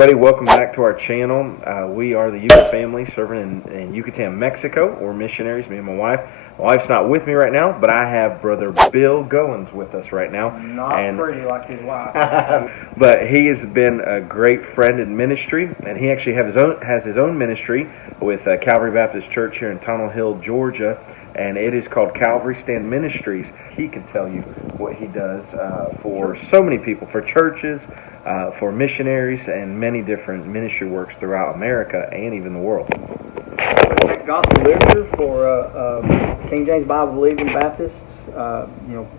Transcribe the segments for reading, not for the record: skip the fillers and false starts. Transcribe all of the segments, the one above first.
everybody, welcome back to our channel. We are the Yuca family serving in Yucatan, Mexico. We're missionaries, me and my wife. My wife's not with me right now, but I have Brother Bill Goins with us right now. Not pretty like his wife. But he has been a great friend in ministry, and he actually has his own ministry with Calvary Baptist Church here in Tunnel Hill, Georgia. And it is called Calvary Stand Ministries. He can tell you what he does for so many people, for churches, for missionaries, and many different ministry works throughout America and even the world. Gospel literature for King James Bible believing Baptists,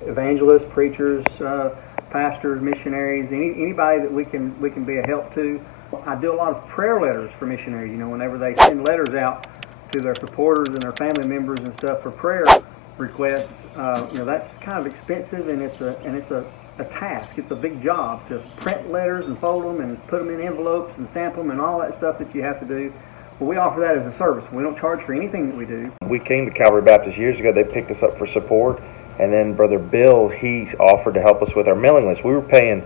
evangelists, preachers, pastors, missionaries, anybody that we can be a help to. I do a lot of prayer letters for missionaries. Whenever they send letters out to their supporters and their family members and stuff for prayer requests, that's kind of expensive, and it's a task. It's a big job to print letters and fold them and put them in envelopes and stamp them and all that stuff that you have to do. Well, we offer that as a service. We don't charge for anything that we do. We came to Calvary Baptist years ago. They picked us up for support, and then Brother Bill, he offered to help us with our mailing list. We were paying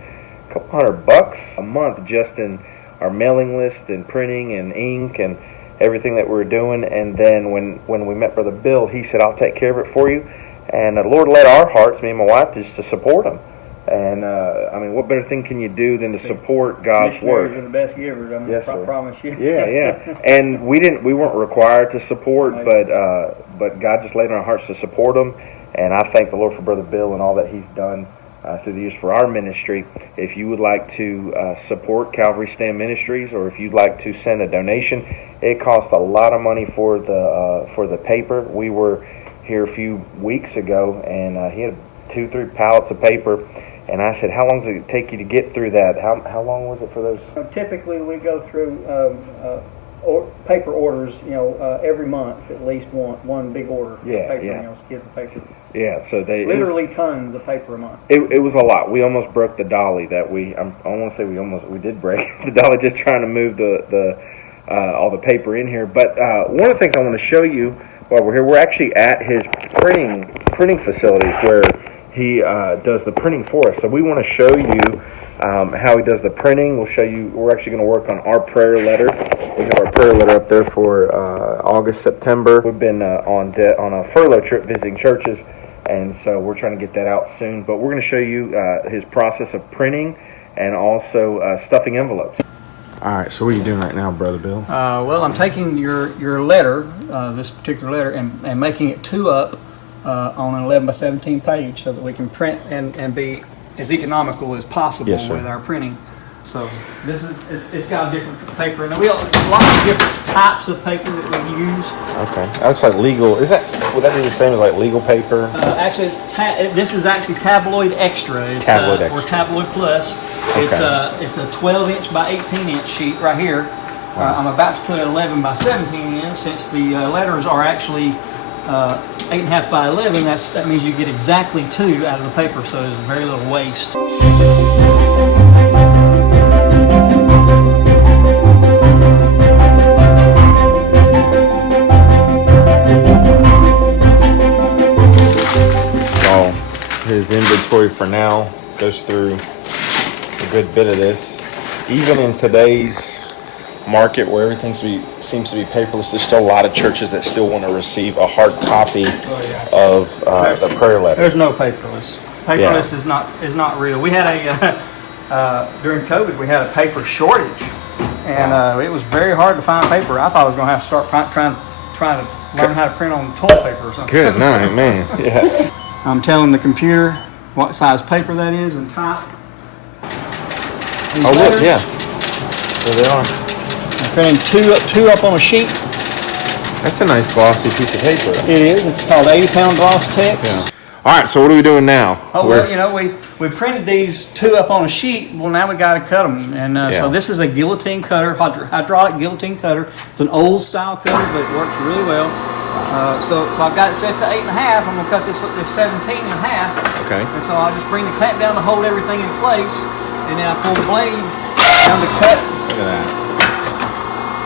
a couple $100 a month just in our mailing list and printing and ink and everything that we were doing. And then when we met Brother Bill, he said, "I'll take care of it for you." And the Lord led our hearts, me and my wife, just to support him. And what better thing can you do than to support God's work? Missionaries are the best givers. Yes, sir. I promise you. Yeah. And we weren't required to support, but God just laid on our hearts to support him. And I thank the Lord for Brother Bill and all that he's done through the years for our ministry. If you would like to support Calvary Stand Ministries, or if you'd like to send a donation, it costs a lot of money for the paper. We were here a few weeks ago, and he had 2-3 pallets of paper. And I said, "How long does it take you to get through that?" How long was it for those? Typically, we go through paper orders, every month, at least one big order. Yeah. Get the paper. Yeah, so they literally tons of paper a month. It was a lot. We almost broke the dolly that I want to say we did break the dolly just trying to move the all the paper in here. But one of the things I want to show you while we're here, we're actually at his printing facilities where he does the printing for us. So we want to show you how he does the printing. We'll show you. We're actually going to work on our prayer letter. We have our prayer letter up there for August, September. We've been on a furlough trip visiting churches, and so we're trying to get that out soon. But we're going to show you his process of printing and also stuffing envelopes. All right, so what are you doing right now, Brother Bill? Well, I'm taking your letter, this particular letter, and making it 2-up on an 11 by 17 page so that we can print and be as economical as possible with our printing. So it's got a different paper, and we have lots of different types of paper that we use. Okay, that looks like legal. Would that be the same as like legal paper? Actually, this is actually tabloid extra. It's, tabloid extra. Or tabloid plus. Okay. It's a 12-inch by 18-inch sheet right here. Wow. I'm about to put an 11 by 17 in, since the letters are actually 8.5 by 11. That means you get exactly 2 out of the paper, so there's very little waste. His inventory for now goes through a good bit of this. Even in today's market where everything seems to be paperless, there's still a lot of churches that still want to receive a hard copy of the prayer letter. There's no paperless. Paperless is not real. We had during COVID we had a paper shortage, and it was very hard to find paper. I thought I was going to have to start trying to learn how to print on toilet paper or something. Good night, man. Yeah. I'm telling the computer what size paper that is and type. Look, yeah. There they are. I'm printing 2 up on a sheet. That's a nice glossy piece of paper. It is. It's called 80-pound gloss text. Yeah. All right, so what are we doing now? We printed these 2 up on a sheet. Well, now we got to cut them, and so this is a guillotine cutter, hydraulic guillotine cutter. It's an old style cutter, but it works really well. So I've got it set to 8.5. I'm gonna cut this 17 in half. Okay. And so I'll just bring the clamp down to hold everything in place, and then I pull the blade down to cut. Look at that.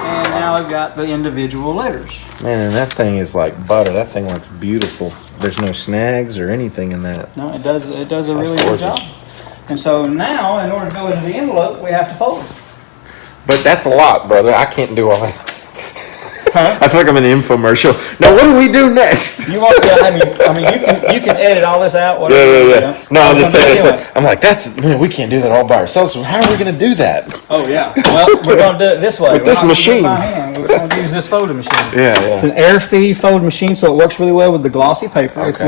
And now I've got the individual letters. Man, and that thing is like butter. That thing looks beautiful. There's no snags or anything in that. No, it does a really good job. And so now, in order to go into the envelope, we have to fold it. But that's a lot, brother. I can't do all that. Huh? I feel like I'm in an infomercial. Now, what do we do next? You want? Yeah, I mean, you can edit all this out. Whatever. Yeah. No, I'm just saying. I'm like, man, we can't do that all by ourselves. So how are we going to do that? Oh yeah. Well, we're going to do it this way. With this machine. By hand. We're going to use this folding machine. Yeah. It's an air feed folding machine, so it works really well with the glossy paper. Okay.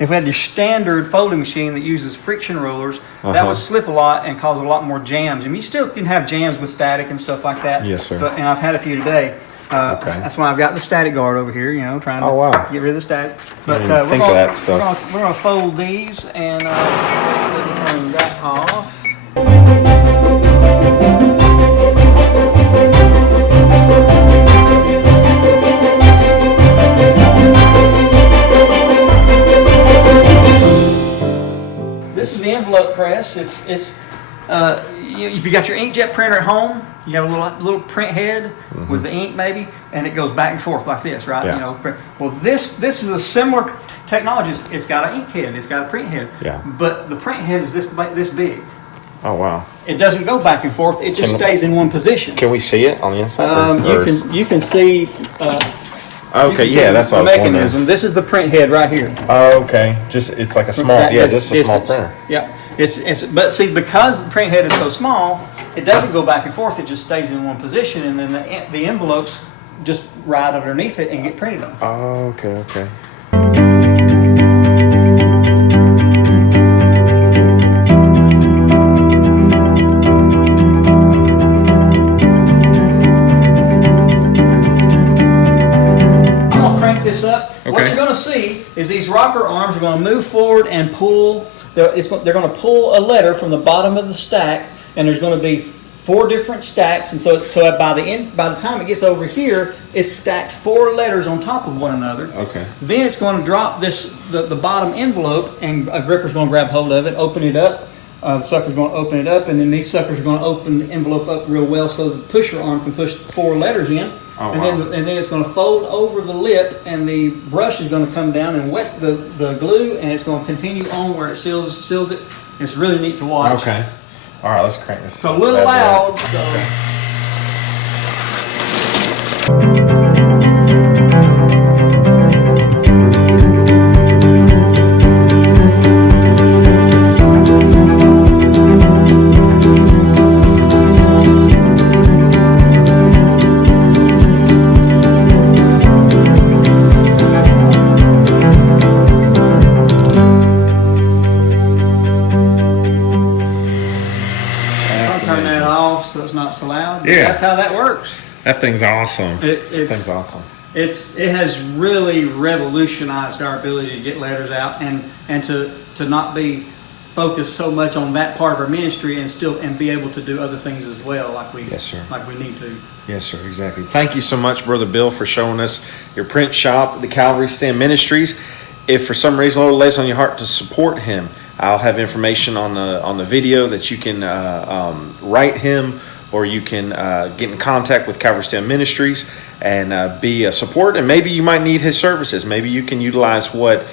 If we had your standard folding machine that uses friction rollers, that would slip a lot and cause a lot more jams. I mean, you still can have jams with static and stuff like that. Yes, sir. And I've had a few today. That's why I've got the static guard over here, trying to get rid of the static. But we're going to fold these and turn that off. This is the envelope press. It's if you got your inkjet printer at home, you have a little print head with the ink maybe, and it goes back and forth like this, right? Yeah. Well, this is a similar technology. It's got an ink head, it's got a print head, but the print head is this big. Oh wow! It doesn't go back and forth. It just stays in one position. Can we see it on the inside? You can see. Okay, that's what I was mechanism. wondering. This is the print head right here. Oh, okay. It's like a small, just a small printer. Yeah. But see, because the print head is so small, it doesn't go back and forth. It just stays in one position, and then the envelopes just ride underneath it and get printed on. Oh, okay. I'm gonna crank this up. Okay. What you're gonna see is these rocker arms are gonna move forward and pull. They're going to pull a letter from the bottom of the stack, and there's going to be 4 different stacks, and so by the time it gets over here, it's stacked 4 letters on top of one another. Okay. Then it's going to drop the bottom envelope, and a gripper's going to grab hold of it, open it up. The sucker's going to open it up, and then these suckers are going to open the envelope up real well, so the pusher arm can push 4 letters in. Oh, and then it's going to fold over the lip, and the brush is going to come down and wet the glue, and it's going to continue on where it seals it. It's really neat to watch. Okay. All right, let's crank this. It's a little loud. Yeah, that's how that works. That thing's awesome. It's awesome. It has really revolutionized our ability to get letters out and to not be focused so much on that part of our ministry and be able to do other things as well, like we need to. Yes, sir. Exactly. Thank you so much, Brother Bill, for showing us your print shop, the Calvary Stand Ministries. If for some reason the Lord lays on your heart to support him, I'll have information on the video that you can write him, or you can get in contact with Calvary Stand Ministries and be a support. And maybe you might need his services. Maybe you can utilize what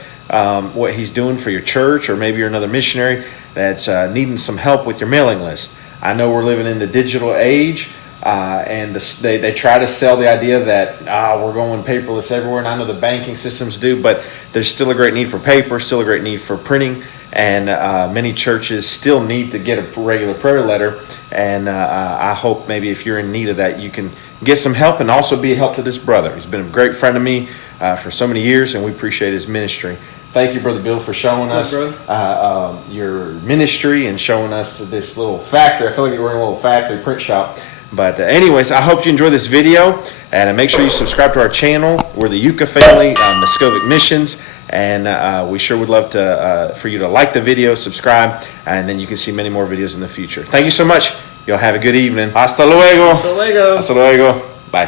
he's doing for your church, or maybe you're another missionary that's needing some help with your mailing list. I know we're living in the digital age, and they try to sell the idea that we're going paperless everywhere, and I know the banking systems do, but there's still a great need for paper, still a great need for printing, and many churches still need to get a regular prayer letter. And I hope maybe if you're in need of that, you can get some help and also be a help to this brother. He's been a great friend of me for so many years, and we appreciate his ministry. Thank you, Brother Bill, for showing us your ministry and showing us this little factory. I feel like we're in a little factory print shop. But anyways, I hope you enjoy this video, and make sure you subscribe to our channel. We're the Yuca family, Miskovic Missions, and we sure would love to for you to like the video, subscribe, and then you can see many more videos in the future. Thank you so much. Y'all have a good evening. Hasta luego. Hasta luego. Hasta luego. Bye.